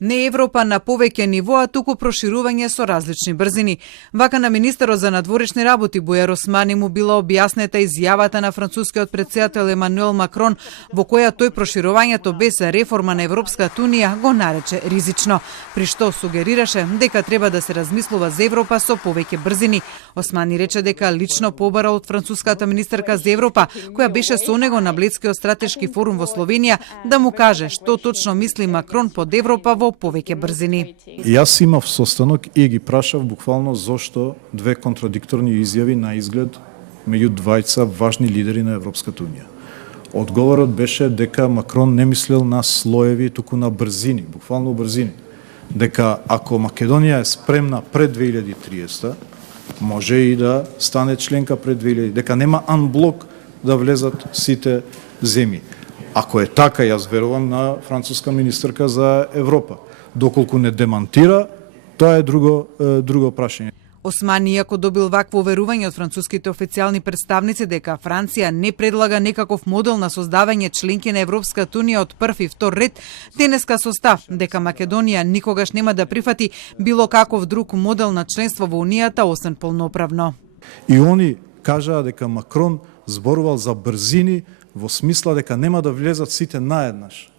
Не Европа на повеќе ниво, а туку проширување со различни брзини. Вака на министерот за надворешни работи Бујар Османи му била објаснета изјавата на францускиот претседател Емануел Макрон, во која тој проширувањето без реформа на Европската унија го нарече ризично, при што сугерираше дека треба да се размислува за Европа со повеќе брзини. Османи рече дека лично побара од француската министерка за Европа, која беше со него на Бледскиот стратешки форум во Словенија, да му каже што точно мисли Макрон под Европа во повеќе брзини. Јас имав состанок и ги прашав буквално зошто две контрадикторни изјави на изглед меѓу двајца важни лидери на Европската унија. Одговорот беше дека Макрон не мислел на слоеви, туку на брзини, буквално брзини. Дека ако Македонија е спремна пред 2030, може и да стане членка пред 2030, дека нема анблок да влезат сите земји. Ако е така, јас верувам на француска министерка за Европа. Доколку не демантира, тоа е друго прашање. Османи, иако добил вакво верување од француските официјални представници дека Франција не предлага некаков модел на создавање членки на Европската унија од прв и втор ред, денеска со став дека Македонија никогаш нема да прифати било каков друг модел на членство во унијата освен полноправно. И они кажаа дека Макрон зборувал за брзини во смисла дека нема да влезат сите наеднаш,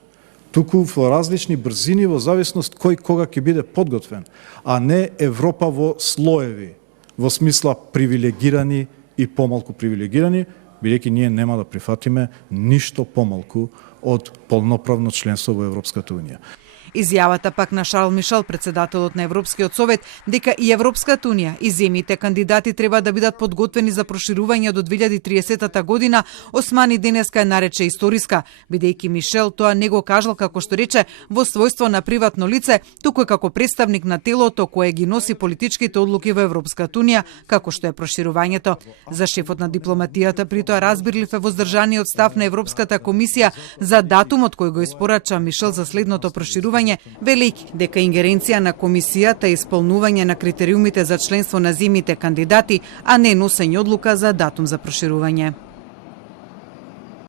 туку во различни брзини во зависност кој кога ќе биде подготвен, а не Европа во слоеви, во смисла привилегирани и помалку привилегирани, бидејќи ние нема да прифатиме ништо помалку од полноправно членство во Европската унија. Изјавата пак на Шарл Мишел, претседателот на Европскиот совет, дека и Европската унија и земјите кандидати треба да бидат подготвени за проширување до 2030 година, Османи денеска е нарече историска, бидејќи Мишел тоа не го кажал како што рече во својство на приватно лице, туку и како представник на телото кое ги носи политичките одлуки во Европската унија, како што е проширувањето. За шефот на дипломатијата при тоа разбирлив е воздржаниот став на Европската комисија за датумот кој го испорача Мишел за следното проширување, велики дека ингеренција на комисијата е исполнување на критериумите за членство на земјите кандидати, а не носење одлука за датум за проширување.